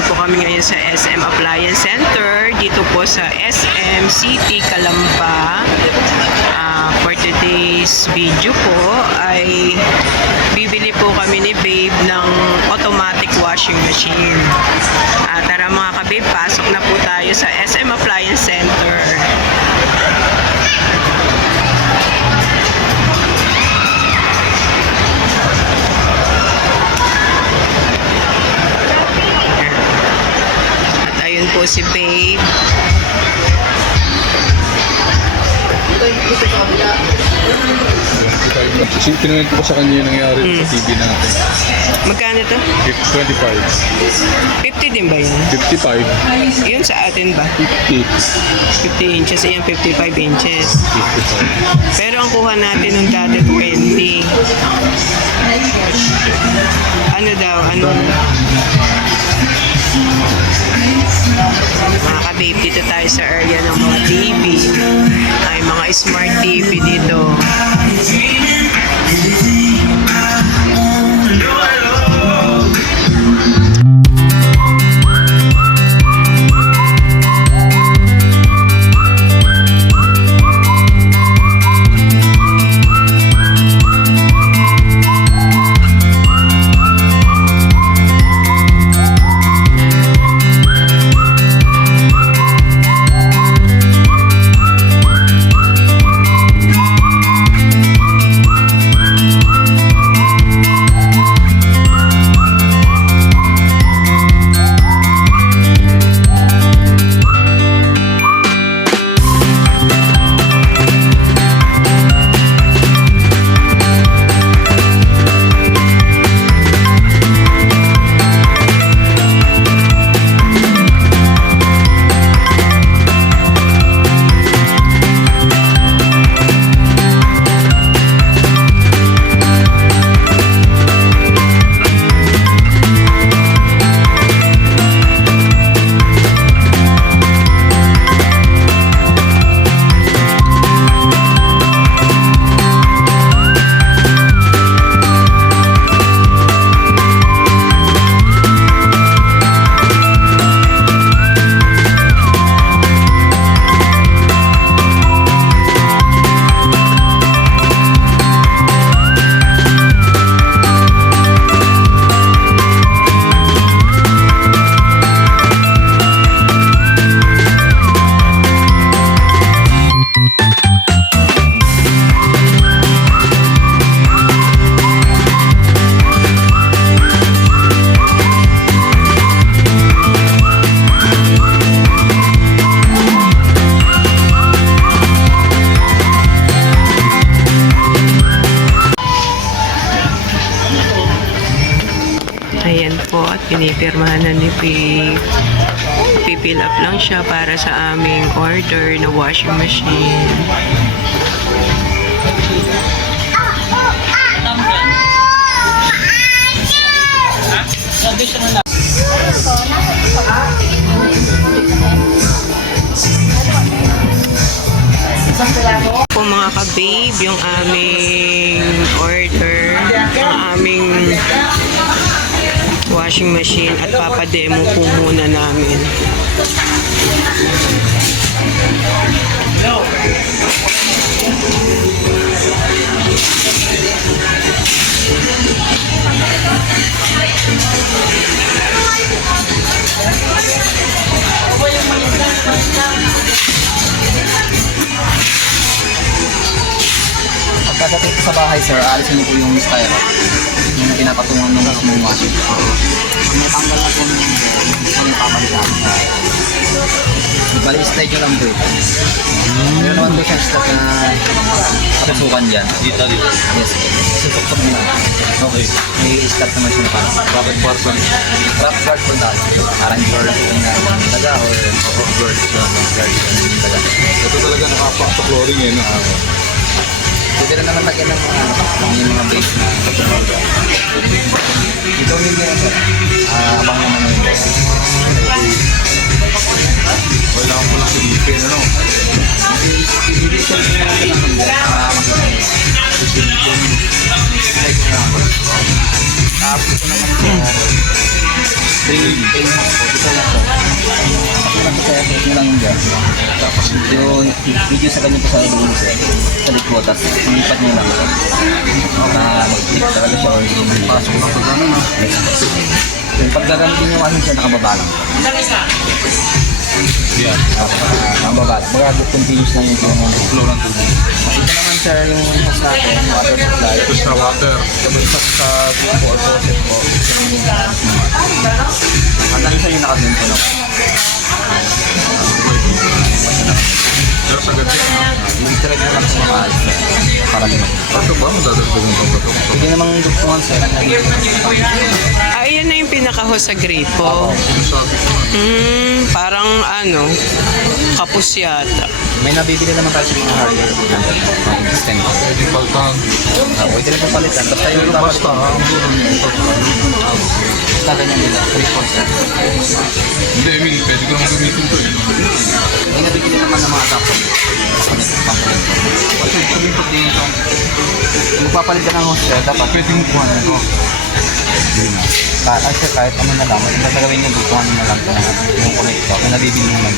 Nandito po kami ngayon sa SM Appliance Center, dito po sa SM City, Calamba. For today's video po ay bibili po kami ni Babe ng automatic washing machine. Tara mga ka-babe, pasok na po tayo sa SM Appliance Center. Ayun po si Babe. Pinuwento ko sa kanya yung nangyari sa TV natin. Magkano to? 25. 50 din ba yun? 55. Yun sa atin ba? 50. 50 inches, ayan 55 inches. 55. Pero ang kuha natin nung dati 20. Ano daw? Ano? Mga ka-babe, dito tayo sa area ng mga TV. Ay, mga smart TV dito. Ayan po, at pinipirmahan na ni Babe. Pipill up lang siya para sa aming order na washing machine. Po mga ka-babe, yung aming order, ang aming washing machine, at papademo po muna namin. Pagkadating ko sa bahay, sir, alisin niyo po yung styro. Yung pinapatungan ng mismong washing. Natanggal na po yung kapalitan. Bali-style nyo lang po ito. Meron naman po siyang stock na kapasukan dyan. Dito. Yes, susuktok mo lang. Okay. May stock naman siya na parang Rocket person. rock guard po dahil. Parang Jordan po na taga or Rocket guard. taga. Ito talaga nakapasok sa flooring eh. No? Pwede rin naman lagyan ng mga base na ito rin yun, sir. Abang naman yun. Wala akong pala silipin, ano? I-visual ko natin ang tapos ito naman po Train house po. Dito lang po. Sir, click nyo lang yung dyan. Tapos yung video sa ganyan po sa dulo sir. Sa likod. Tapos lipat nyo lang. Mag-click talaga siya or pasok lang po gano'n. Yung paggagamit nyo kasi siya nakababa lang. Yan. Nakababa lang. Baga continuous lang yung Flow ng tubig. Ito naman sir yung house natin, water supply. Ito sa water. Sa po or faucet po. Ang dami sir yung nakadun po lang. Pero sa gabi, no? Yung thread mo lang sa mga ayos sir. Para naman. Ito ba? Madadagdagan pa ba ito? Pwede namang duktungan sir. Ayan na yung pinakaho sa gripo. Sinasabi ko na. Parang ano, kapus yata. May nabibili naman tayo sa mga hardware. Mga extend. Pwede paltan. Pwede rin po palitan. Basta yung Basta, basta ganyan nila. 3 sir. hindi, I mean, pwede ko naman gamitin ito eh. May nabibili naman ng mga adapter. Kasi sabihin ko din ito, Kung magpapalit ka ng host sir, dapat pwede mo kuha nito. kahit ano na lang, ang gagawin nyo, bukuhan nyo na lang yung connector. Kung nabibili nyo lang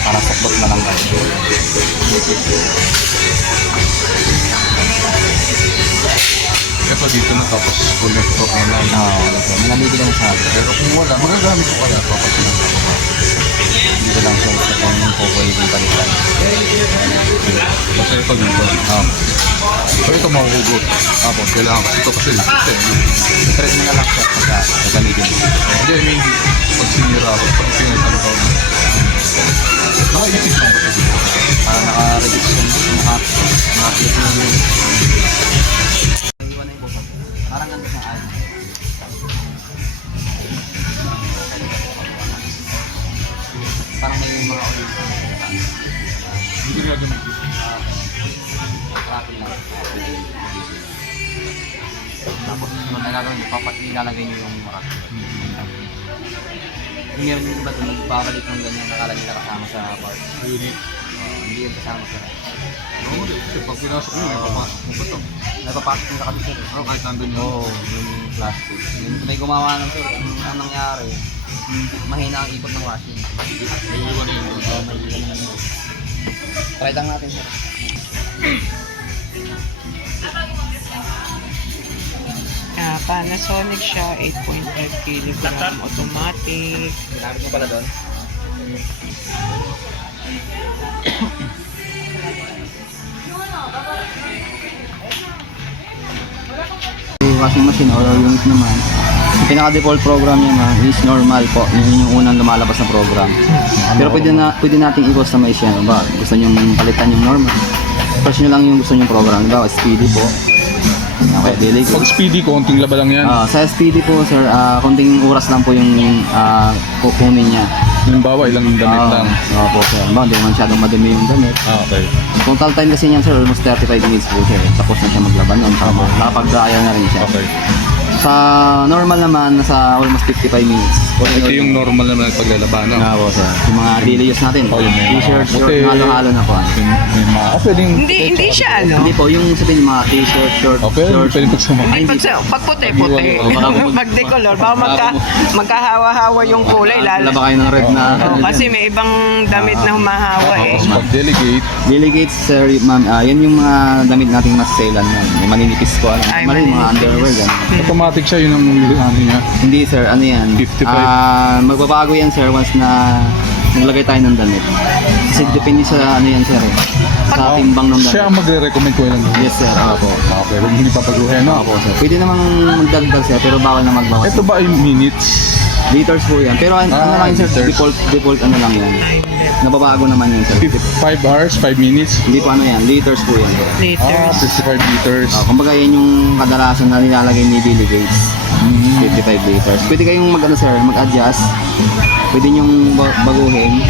para sakdot na lang kayo. Ito dito na tapos connector na lang. May nabibili mo sa hardware. Pero kung wala, magagamit ko kaya ito kasi Dito lang sir, sa kung yung pwede yung palitan. kasi ito dito. So ito mahuhugot. Tapos kailangan kasi ito kasi Thread mo na lang sir pagka gagamitin mo. hindi, I mean, pag sinira ko, pag pinagano ko, nakaisip lang ba ito? Naka-register yung naka-click mo yung iwan na yung bukod. Parang ano sa ay. Parang may mga Hindi nga gamitin. tracking lang. Tapos naman nagagawin nyo, ilalagay nyo yung mga Yung meron yung iba doon, nagbabalik ng ganyan, nakala nila kasama sa parts. Unit. Hindi yun kasama sa Oo, kasi pag pinasok mo, may papasok mo ba ito? napapasok nila kami sir. Pero kahit nandun yun. Oo, yung plastic. Yung may gumawa ng sir, ang nangyari, mahina ang ipot ng washing. May iwan na yun. Oo, may iwan na. Try lang natin sir. Panasonic siya, 8.5 kilogram, automatic. Ginamit mo pala doon? Yung washing machine or unit naman, yung pinaka-default program niya ma'am is normal po. Yun yung unang lumalabas na program. Pero pwede nating i-customize yan. Ba, gusto nyo palitan yung normal. Press nyo lang yung gusto nyo program. Diba, speedy po. Okay, daily Pag speedy, konting laba lang yan. sa SPD po sir, konting oras lang po yung kukunin niya. Halimbawa, ilang damit lang. Oo po sir. Hindi naman masyadong madumi yung damit. Okay. Total time kasi niyan sir, almost 35 minutes po sir. Tapos na siya maglaban nun. Tapos nakapag-dryer na rin siya. Okay. Sa normal naman, nasa almost 55 minutes. Ito yung normal naman na paglalaba, no? Po sir. Yung mga daily use natin. Oh, yung mga- T-shirt, short, Okay. halo-halo na po. May mga, pwedeng... Hindi siya ano. Hindi po, yung sabihin mga t-shirt, short, Okay, shorts. pwede pagsama. Hindi, pag puti-puti. Pag decolor, baka magkahawa-hawa yung kulay. Wala Lalo. ba kayo ng red na? Oh, kasi may ibang damit na humahawa eh. Tapos pag delegate, Delegates, sir, ma'am, yan yung mga damit nating mas sailan yan. May maninipis ko, ano. Ay, Mali, mga maninipis. underwear, gano'n. automatic siya, yun ang ano niya. Hindi, sir, ano yan? 55. Magbabago yan, sir, once na naglagay tayo ng damit. Kasi depende sa ano yan, sir, eh. Sa timbang ng Siya damit. ang magre-recommend ko ilang Yes, sir, po. Okay, huwag hindi papaguhin, no? Opo, sir. Pwede namang magdagdag, sir, pero bawal na magbawas. Ito ba ay minutes? Liters po yan. Pero ano lang, sir, liters. default ano lang yan. Nababago naman yun, sir. 5 hours, 5 minutes? Hindi po ano yan, liters po yan. Later. 65 liters. Kumbaga yan yung kadalasan na nilalagay ni Billy Gates. 55 liters. Pwede kayong mag-adjust. Pwede nyong baguhin.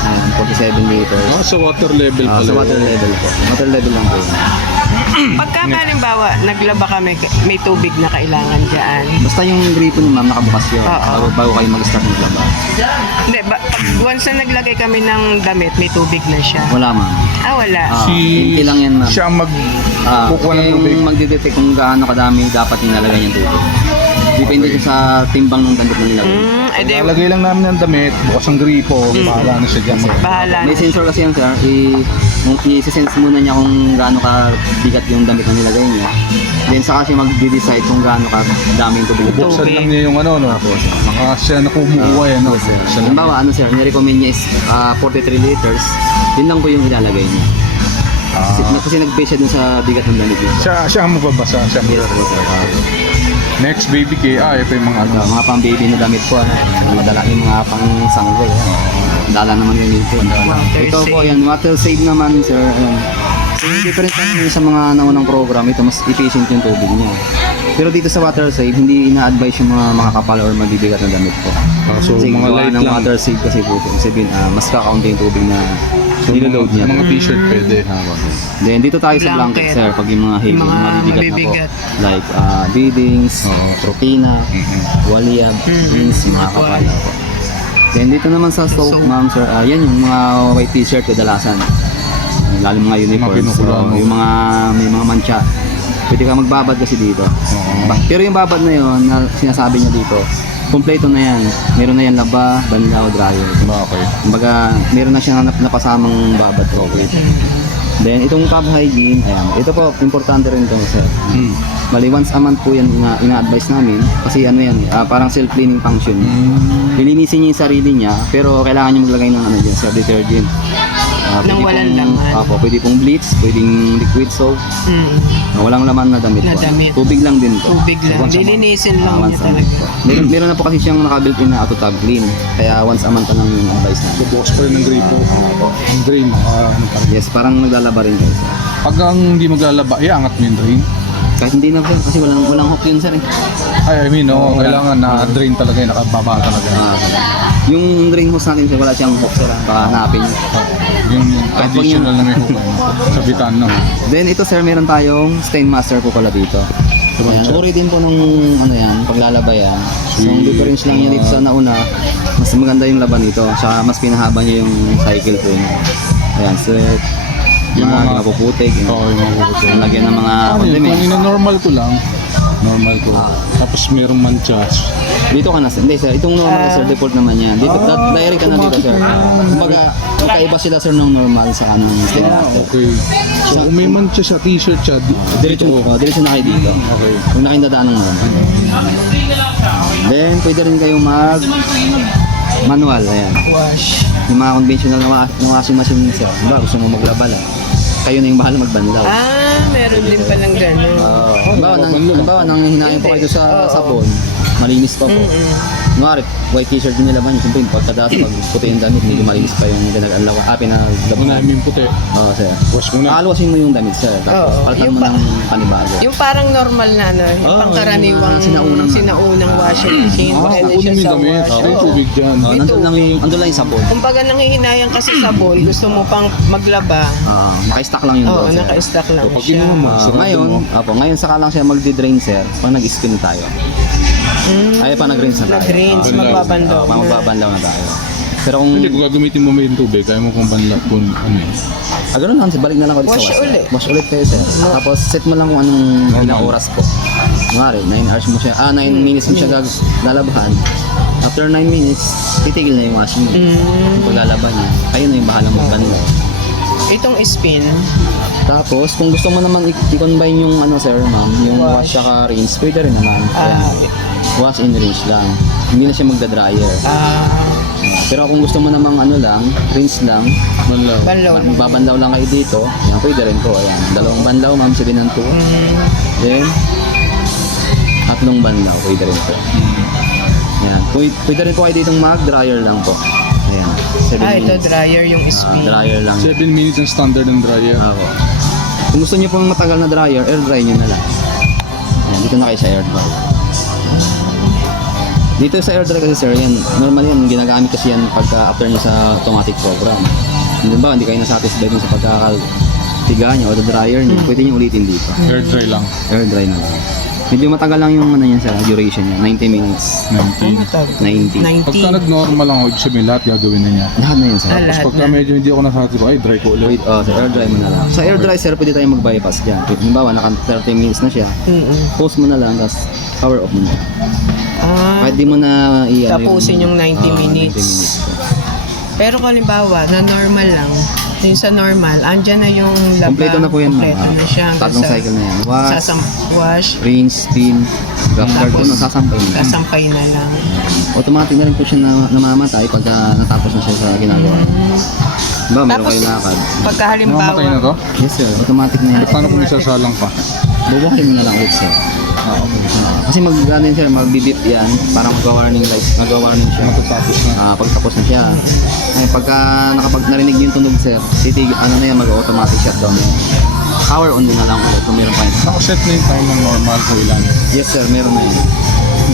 Ayan, 47 liters. Sa water level pala. Sa water level po. Water level lang po. Pagka halimbawa, naglaba kami, may tubig na kailangan dyan. Basta yung gripo niyo ma'am, nakabukas yun. Oo. Bago kayo mag-start maglaba. Hindi, once na naglagay kami ng damit, may tubig na siya. Wala ma'am. Wala. Empty lang yan ma'am. Siya ang kukuha ng Kaya tubig. yung magdidetect kung gaano kadami dapat nilalagay yung tubig. Depende siya sa timbang ng damit na nilagay. Edi, Lalagay lang namin ng damit, bukas ang gripo, bahala na siya dyan. bahala May na. sensor kasi yan sir, i-sense muna niya kung gaano ka bigat yung damit na nilagay niya. Then saka siya mag-decide kung gaano ka dami yung tubig. Buksan lang niya yung ano, no? Tapos, Mga siya na kumukuha yan, no? Siya lang. halimbawa ano sir, nirecommend niya is 43 liters. Yun lang po yung ilalagay niya. Kasi nag-base siya dun sa bigat ng damit niya. Siya ang magbabasa, siya ang Yes, magbabasa. Next, baby K. Ito yung mga ano. Mga pang baby na damit po, madala yung mga pang sanggol. Dala naman yung po. Water Ito po save. yan, water save naman sir. Ayan. So, yung difference naman sa mga naunang program, ito mas efficient yung tubig niya. Pero dito sa water save, hindi ina-advise yung mga makakapal or mabibigat na damit po. So, Kasi mga gawa light ng lang. water save kasi po, sabihin, mas kakaunti yung tubig na So, niloload niya. Mga t-shirt pwede. Then dito tayo sa blanket Blanket. sir, pag yung mga heavy, Mga mabibigat mabibigat. na po. Like beadings, Oo. propina, waliyab, jeans, mga kapal po. Then dito naman sa soap, Soap. ma'am sir, yan yung mga white t-shirt kadalasan. Lalo mga uniforms, pinukulaan mo. yung mga may mga mancha. Pwede ka magbabad kasi dito. Pero yung babad na yun, na sinasabi niya dito, kompleto na yan. Meron na yan laba, banlaw, dryer. Okay. Kumbaga, meron na siyang napasamang babad chocolate. Then, itong cup hygiene, ayan. Ito po, importante rin ito, sir. Bali, once a month po yan ina-advise namin. Kasi ano yan, parang self-cleaning function. Lilinisin niya yung sarili niya, pero kailangan niya maglagay ng ano dyan, sir, detergent. Nang walang laman. Pwede pong bleach, pwedeng liquid soap. Walang laman na damit Na po. damit. Tubig lang din po. Tubig lang. Once a month. Lilinisin lang Once niya a month talaga. po. Meron na po kasi siyang naka-built-in na auto-tab clean. Kaya once a month na lang yung advice namin. So, bukas pa rin ng gripo. Ang drain, ano pa rin. Yes, parang naglalaba rin kayo, sir. Pag ang hindi maglalaba, iangat mo yung drain. Kahit hindi na po, kasi walang hook yun, sir. I mean, kailangan na drain talaga yun, nakababa talaga. Yung drain hose natin, sir, wala siyang hook, sir. Baka hanapin. Yung additional na may hook sa bitan, no? Then ito, sir, meron tayong stain master po pala dito. Ayan, uri din po nung ano yan, paglalaba yan. So, ang difference lang niya dito sa nauna, mas maganda yung laban nito. Saka mas pinahaba niya yung cycle po niya. Ayan, sweat, Yung mga mga- napuputik, Oo, yung mga hook. ang lagyan ng mga condiments. Kanina normal ko lang. Normal ko. Tapos merong manchas. Dito ka na, sir. Hindi, sir. Itong normal, sir, default naman yan. Dito, direct ka na dito, sir. Kumbaga, magkaiba sila, sir, ng normal sa anong stain master. Okay. So, kung may mancha siya, t-shirt siya, Diretso na kayo dito. Okay. Kung nakindadaan ng normal. Then, pwede rin kayo mag manual, ayan. Wash. Yung mga conventional na washing machine, sir. Diba, gusto mo maglaba lang. Kayo na yung bahala magbanlaw. Meron din palang gano'n. Halimbawa, nang hinahin po kayo sa sabon, malinis pa po. Kunwari, white t-shirt din nila ba yun? Siyempre, pagkadaas, pag puti yung damit, hindi malinis pa yung pinag-alawa. Muna Pinag-labahan. yung puti. Oo, sir. Wash mo na. Alwasin mo yung damit, sir. Tapos, Oo. palitan Yung mo pa- ng panibago. Yung parang normal na, no? Yung Oo, pangkaraniwang yung sinaunang washing machine. Pwede siya kunin sa yung damit. wash. May Oo. tubig dyan. Oh, nandun lang yung sabon. Kumbaga nangihinayang kasi sabon, gusto mo pang maglaba. Naka-stack lang yung Oo, doon, sir. naka-stack lang So, pag siya. kinuha mo, Ngayon saka lang siya magdi-drain, sir. Pag nag-spin tayo. Ay, pa nag-rinse na tayo. Nag-rinse, Ah, magbabandaw na. Magbabandaw na tayo. Pero kung, Hindi, kung gagamitin mo may tubig, kaya mo kung banla, kung ano yun. ganun lang, sir. Balik na lang ulit Wash sa wash. ulit. Wash ulit kayo, sir. Tapos, set mo lang kung anong pinaka-oras po. Kunwari, 9 hours mo siya, 9 minutes mo siya lalabahan. After 9 minutes, titigil na yung washing mo. Yung paglalaban niya. Kayo na yung bahala magbandaw. Itong spin, Tapos, kung gusto mo naman i-combine yung ano, sir, ma'am, yung wash saka rinse, pwede rin naman. Ayan. Wash and rinse lang. Hindi na siya magda-dryer. Pero kung gusto mo namang ano lang, rinse lang, Banlaw. banlaw. magbabanlaw lang kayo dito, yan, pwede rin po. Ayan. 2 banlaw, ma'am, 7 and 2. Then, 3 banlaw, pwede rin po. Ayan. Pwede rin po kayo ditong mag-dryer lang po. Ayan. 7 Ito minutes. dryer yung spin. Dryer lang. 7 minutes ang standard ng dryer. Ako. Kung gusto niyo pong matagal na dryer, air dry niyo na lang. Ayan, dito na kayo sa air dry. Dito sa air dry kasi, sir, yan, normal yan, ginagamit kasi yan pagka after niyo sa automatic program. Hindi ba, hindi kayo nasatisfied dun sa pagkakatiga niya o the dryer niya, pwede niyo ulitin dito. Air dry lang. Air dry na lang. Medyo matagal lang yung ano yan, sir, duration niya, 90 minutes. 19. 90. 90. Pagka nag-normal lang ako, ibig sabihin lahat gagawin na niya. Lahat na yun, sir. Ah, Tapos lahat pagka na. medyo hindi ako nasatisfied, ay dry ko ulit. Wait, sa air dry mo na lang. Sa air dry, sir, pwede tayo mag-bypass dyan. Halimbawa, naka 30 minutes na siya. Post mo na lang, tapos power off mo na. Kahit di mo na Tapusin yung 90 minutes. po. Pero kung halimbawa, na normal lang, yung sa normal, andyan na yung laba. Kompleto na po yan, ma'am. Kompleto na siya. Hanggang Tatlong sa- cycle na yan. Wash, Wash, rinse, steam, graph card po, Tapos, nasasampay na. sasampay na lang. Automatic na rin po siya namamatay pagka natapos na siya sa ginagawa. Ba, meron Tapos, kayo lakad. pagka Namamatay na to? halimbawa, Yes sir, automatic na yan. Paano kung isasalang pa? Bubukin mo na lang ulit sir. Kasi mag-ano sir, magbibip yan, parang mag-warning light, mag-warning siya. Matatapos na. Pagtapos na siya. Ay, pagka narinig niyo yung tunog sir, ano na yan, mag-automatic shutdown yan. Power on din na lang ulit kung meron pa yun. Nakaset na yung time ng normal ko ilan. Yes sir, meron na yun.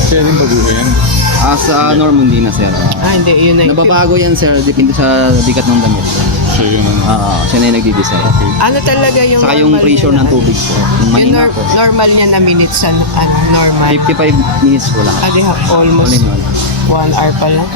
Pwedeng baguhin. Sa norm hindi na sir. hindi, yun na. Nababago yan sir, depende sa bigat ng damit. So yun ano. Siya na yung nagdi-design. Okay. Ano talaga yung Saka yung normal pressure niya ng na- tubig po. Yung Yung mahina po. normal niya na minutes sa normal. 55 minutes po lahat. Adi almost All in all. 1 hour pa lang.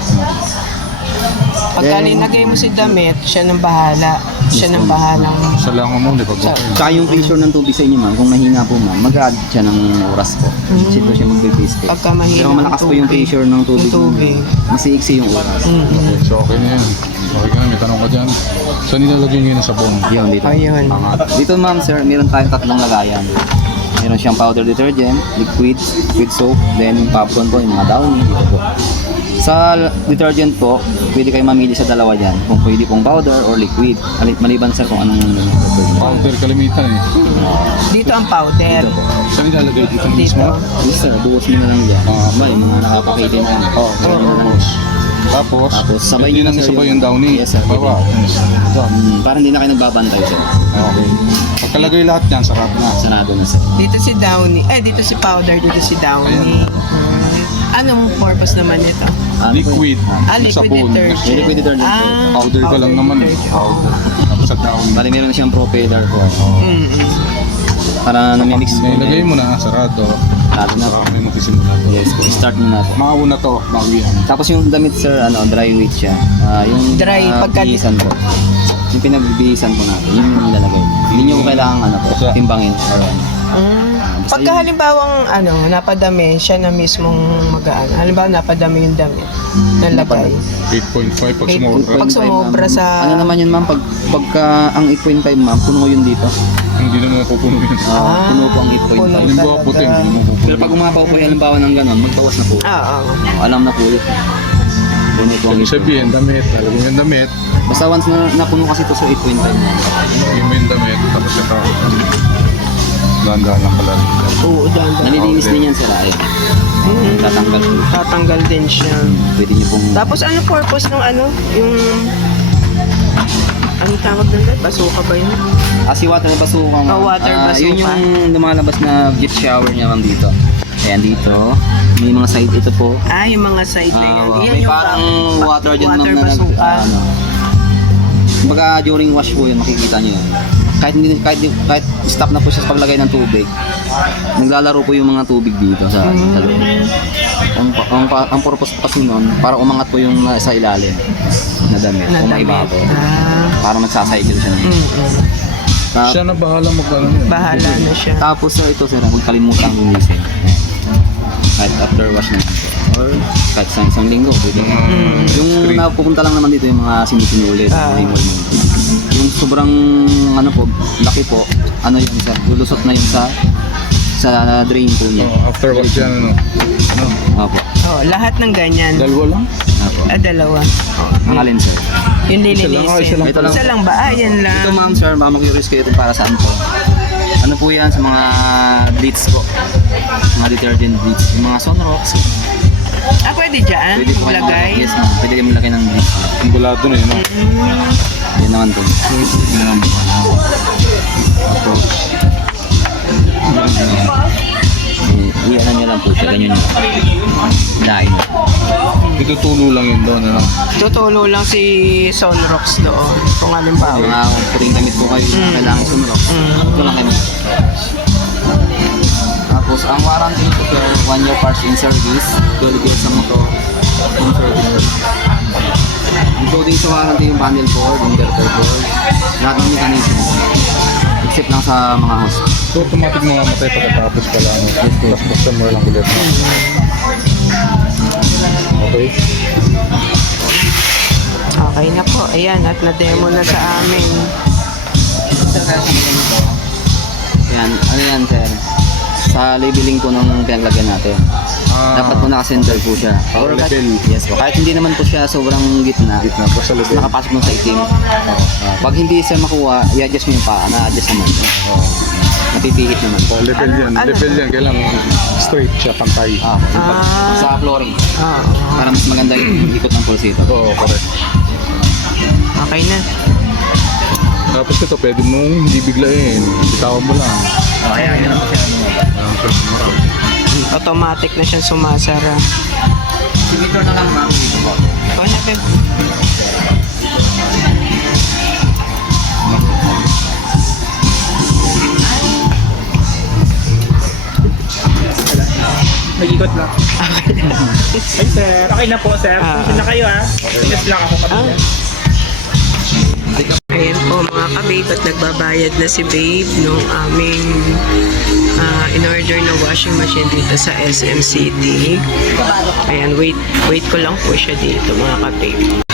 Pagka Then, linagay mo si damit, siya nang bahala. Siya nang bahala. Sa lango mo, di ba? Saka yung pressure ng tubig sa inyo ma'am, kung mahina po ma'am, mag-add siya ng oras po. Sito siya magbe-base po. Pagka mahina Pero kung malakas ang po yung tubig. pressure ng tubig, Yung tubig. mas iiksi yung oras. Okay, so okay na yan. Okay ka na, may tanong ka dyan. Saan nilalagay nyo yun sa sabon? Yun dito. Ayun. Dito ma'am sir, meron tayong tatlong lagayan. Meron siyang powder detergent, liquid soap, then yung popcorn po, yung mga downy, dito po. Sa detergent po, pwede kayo mamili sa dalawa dyan. Kung pwede pong powder or liquid. Maliban sir kung anong prefer. Powder kalimitan eh. Dito ang powder. Dito po. Saan nilalagay dito Dito. mismo? Yes sir, buhos mo na lang dyan. Ba, yung mga nakapakita na yan. Gawin mo na lang. Tapos, Tapos, sabay hindi nyo na, lang sir, sabay yung- yung downy. Yes, sir. Bawa. Para hindi na kayo nagbabantay sir. Okay. Pagkalagay lahat yan, sarap na. Sanado na sir. Dito si Downy. Dito si powder. Dito si Downy. Anong purpose naman nito? Liquid. Liquid Sabon. detergent. Liquid detergent. Powder ka lang naman eh. detergent. Powder. Tapos sa downy. Bali meron na siyang propeller po. Mm-mm. Para namimix po. Nailagay mo na, sarado. Lalo na po. Saka may magsisimula. Yes po. Start nyo na po. Mauna to, bago yan. Tapos yung damit sir, dry weight siya. Yung Dry, pagka- bihisan po. Yung pinagbihisan po natin, yun yung nilalagay. Hindi nyo kailangan Basta- timbangin. Or, basta Pagka yun. halimbawang napadami, siya na mismong mag-ano. Halimbawa napadami yung damit. Nalagay. 8.5 pag sumobra. Pag sumobra sa- Ano naman yun ma'am, pagka ang 8.5 ma'am, puno ko yun dito. Hindi na mapupuno yun. Puno po ang puno. 8.5. Halimbawa puti, hindi mo mapupuno. Pero pag umapaw po yan, halimbawa ng gano'n, magbawas na po. Oo. Alam na po yun. Puno po ang Ibig sabihin, damit, lalagay mo yung damit, Basta once na napuno kasi ito sa 8.5 na. lagay mo yung damit, tapos ito. Dahan-dahan lang pala. Oo, dyan. Nalilinis din yan sir ay. Tatanggal po. Tatanggal din siya. Pwede nyo pong... Tapos ano purpose ng yung anong tawag doon? Basuka ba yun? si water basuka ma'am. Water basuka. Yun yung lumalabas na gift shower niya ma'am dito. Ayan dito. May mga side ito po. Yung mga side na yan. Yan May yung parang water dyan water ma'am na basuka. Kumbaga during wash po yun, makikita nyo yun. Kahit stop na po siya sa paglagay ng tubig, naglalaro po yung mga tubig dito sa loob. Ang purpose po kasi nun, para umangat po yung sa ilalim na damit. Na Kung maiba damit. po. Para magsacycle siya. Siya na bahala mag-ano yun. Bahala na siya. Tapos ito sir, huwag kalimutan linisin. Kahit after wash naman po. Or kahit sa isang linggo, pwede. Yung napupunta lang naman dito yung mga sinisinuli. Yung sobrang laki po, yun sir, lulusot na yun sa drain po niya. After wash yan, ano? Opo. Lahat ng ganyan. Dalawa lang? Opo. Dalawa. Ang alin sir? Yung Isa lang, lilinisin. isa lang. Isa lang ba? Yan lang. Ito ma'am sir, baka mag-curious kayo ito para saan po. Ano po yan sa mga bleach po. Mga detergent bleach. Yung mga Sunrox. Pwede dyan? Pwede po kayo Maglagay? Yes ma'am, pwede kayo maglagay ng bleach. Ang bulado na yun, no? Yan naman po. Yan naman po. Tapos, i-ano nyo lang po siya, ganyan nyo. Dain. Itutulo lang yun doon, ano? Tutulo lang si Sunrox doon. Kung halimbawa. Mga puting damit po kayo na kailangan Sunrox. Ito lang kayo. Tapos, ang warranty nito sir, 1 year parts in service, 12 years sa motor, home service. Including sa warranty yung panel board, inverter board, lahat ng mechanism. Except lang sa mga host. So, automatic mamamatay pagkatapos pala, ano? Tapos buksan mo lang ulit. Okay. Okay na po. Ayan, at na-demo na sa amin. Sir, kaya sa ganito. Yan, ano yan sir? Sa labeling po ng pinaglagyan natin. Dapat po naka-center po siya. Or kahit, level. yes po. Kahit hindi naman po siya sobrang gitna. Gitna po sa level. Nakapasok mo sa itim. Pag hindi siya makuha, i-adjust mo yung paa. Na-adjust naman. Napipihit naman. Level yan. Level yan. Kailangan straight siya, pantay. Sa flooring. Oo. Para mas maganda yung ikot ng pulsito. Oo, correct. Okay na. Tapos ito, pwede mong hindi biglayin. Bitawan mo lang. Kaya yun lang po siya. Automatic na siyang sumasara. Simitor na lang ma'am. Dito po. O, napip. Nag-ikot lang. Ay, sir. Okay na po, sir. Function na kayo, ha? Tigas lang ako kapag. Ayan po mga ka-babe at nagbabayad na si babe nung aming in-order na washing machine dito sa SM City. Ayan, wait ko lang po siya dito mga ka-babe.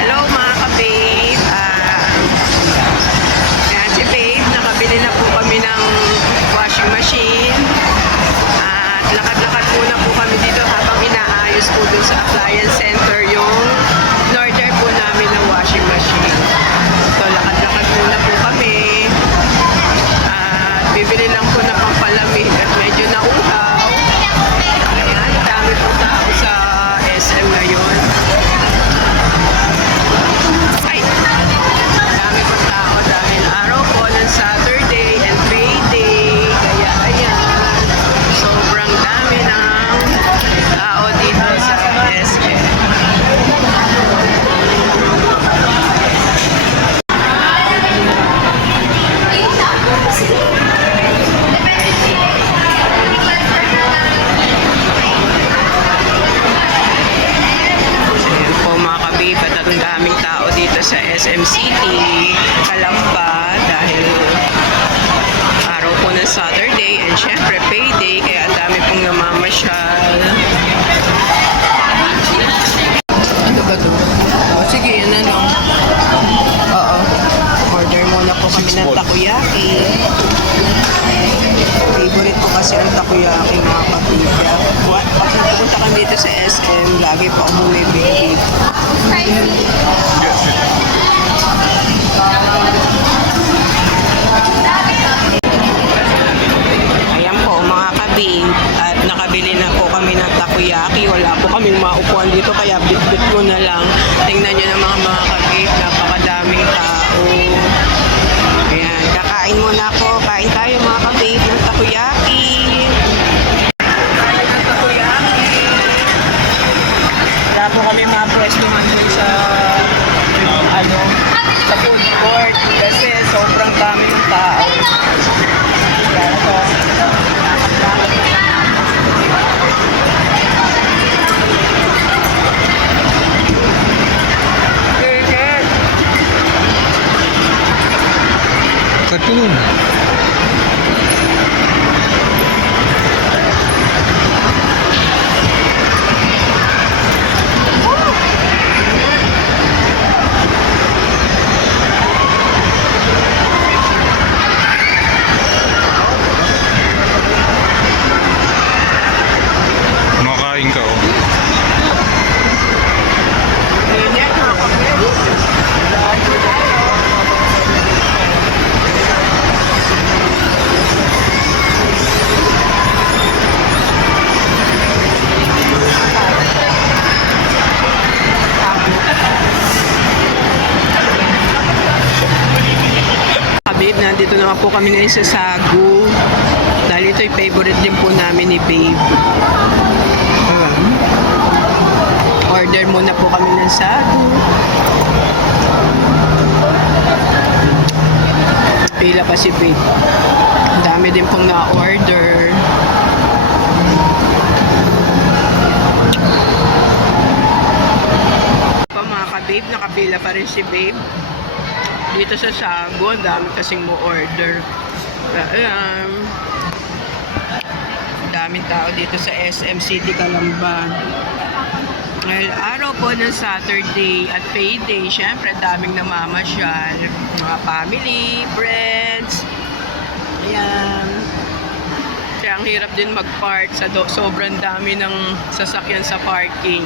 Hello mga ka-babe. Ayan si babe, nakabili na po kami ng washing machine. At lakad-lakad muna po kami dito habang inaayos po dun sa appliance center yung in-order po namin ng washing machine. So lakad-lakad muna po kami. At bibili lang po na pampalamig at medyo nauhaw. Ayan, dami po tao sa SM ngayon. Ay, dami pang tao dahil araw po ng Saturday and payday. Kaya ayan, sobrang dami ng tao dito sa SM. Ayan po mga ka-babe at ang daming tao dito sa SM City, Calamba dahil araw po ng Saturday and syempre payday kaya ang dami pong namamasyal. Ano ba ito? Oh, sige, yan ano. Oo. Order muna po kami ng takoyaki. Favorite ko kasi ang takoyaki mga kapitya. Pag napunta kami dito sa SM, lagi po ako bumibili. Ayan po mga kabing at nakabili na po kami ng takoyaki. Wala po kaming maupuan dito kaya bit-bit ko na lang. Tingnan nyo naman mga kabing, napakadaming tao. Ayan, kakain muna ako. Kain tayo mga kabing ng takoyaki. Wala po kami mga pwesto man sa ano, Cut ko nun. Makain ka oh. Babe, nandito naman po kami ngayon sa Sagu. Dahil ito'y favorite din po namin ni Babe. Order muna po kami ng Sagu. Pila pa si Babe. Ang dami din pong na-order. Pa mga ka-Babe, nakapila pa rin si Babe. Dito sa Sagu, ang dami kasing mo order. Ayan. Daming tao dito sa SM City Calamba. Ngayon, araw po ng Saturday at payday, syempre daming namamasyal. Mga family, friends. Ayan. Kaya ang hirap din mag-park sa sobrang dami ng sasakyan sa parking.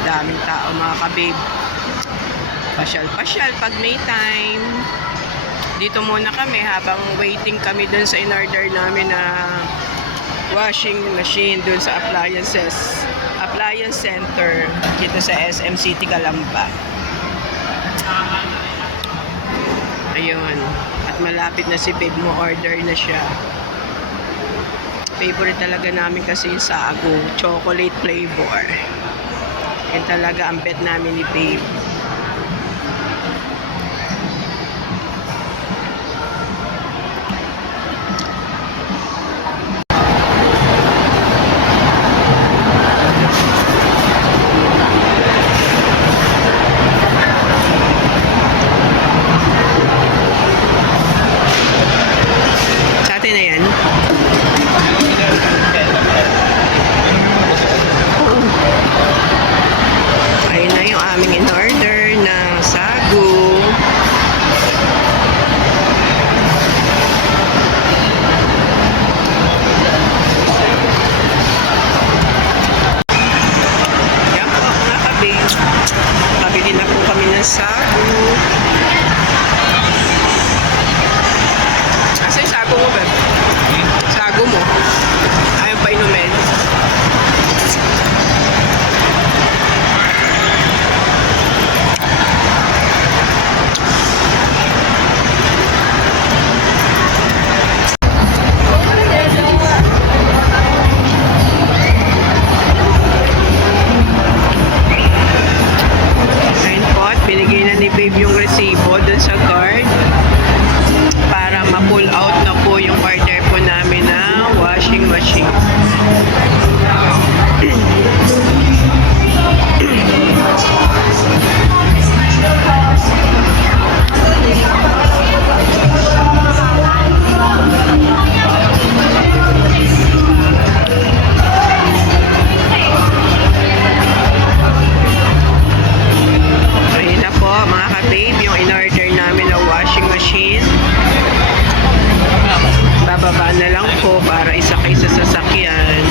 Daming tao mga ka-babe. Pasyal-pasyal pag may time. Dito muna kami habang waiting kami dun sa in-order namin na washing machine dun sa appliance center dito sa SM City Calamba. Ayun. At malapit na si Babe mo, order na siya. Favorite talaga namin kasi yung Sagu, chocolate flavor. Yan talaga ang bet namin ni Babe. Sa atin na yan. Ayun na yung aming in-order na Sagu. Yan po mga kabig. Pabili na po kami ng Sagu. Asa yung Sagu mo, Beb? Sagu mo. Ayaw pa inumin. Ayun po, at binigay na ni Babe yung resibo dun sa card para ma-pull out na po yung order po namin na washing machine. Ayun na po mga ka-babe, yung in-order namin na washing machine. Bababa na lang po para isakay sa sasakyan.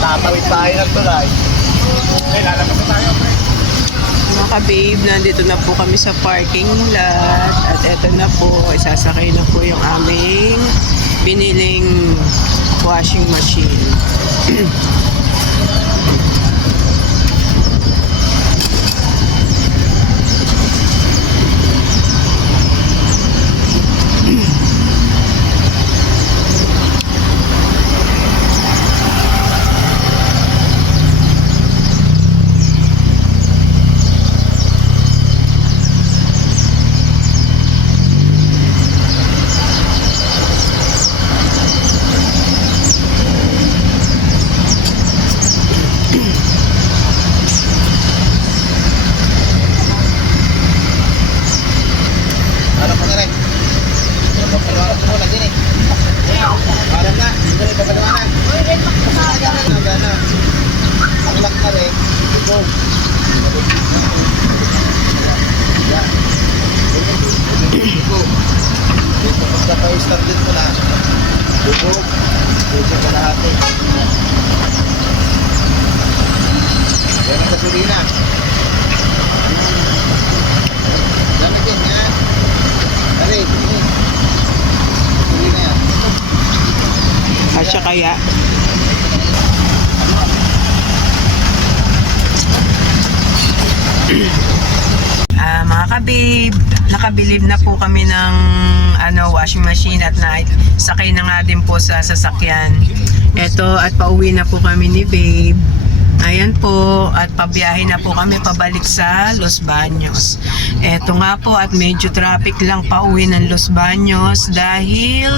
Tatawid tayo ng tulay. Mga ka-babe, nandito na po kami sa parking lot at eto na po, isasakay na po yung aming biniling washing machine. kaya. Mga ka-babe, nakabilib na po kami ng washing machine at sakay na nga din po sa sasakyan. Eto, at pauwi na po kami ni babe. Ayan po, at pabiyahe na po kami pabalik sa Los Baños. Eto nga po, at medyo traffic lang pauwi ng Los Baños dahil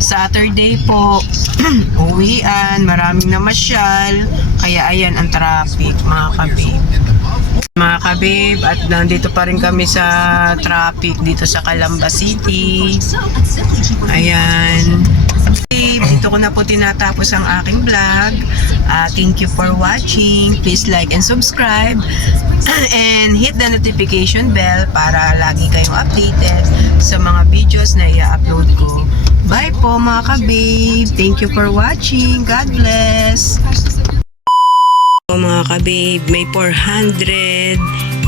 Saturday po, uwian, maraming namasyal, kaya ayan ang traffic mga ka-babe. Mga ka-babe, at nandito pa rin kami sa traffic dito sa Calamba City. Ayan. Dito ko na po tinatapos ang aking vlog. Thank you for watching. Please like and subscribe. And hit the notification bell para lagi kayong updated sa mga videos na i-upload ko. Bye po mga ka-babe. Thank you for watching. God bless. Mga ka-babe, may 400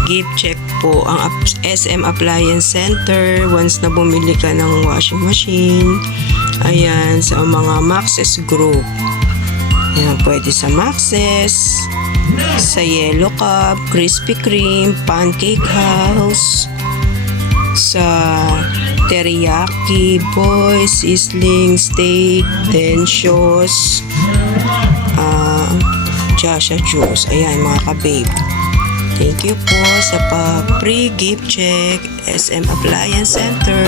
gift check po ang SM Appliance Center once na bumili ka ng washing machine. Ayan, sa mga Maxxes Group. Ayan, pwede sa Maxxes, sa Yellow Cup, Krispy Kreme, Pancake House, sa Teriyaki, Boys, Sizzling, Steak, Tensios, Joshua Juice. Ayan mga ka-babe. Thank you po sa free gift check SM Appliance Center.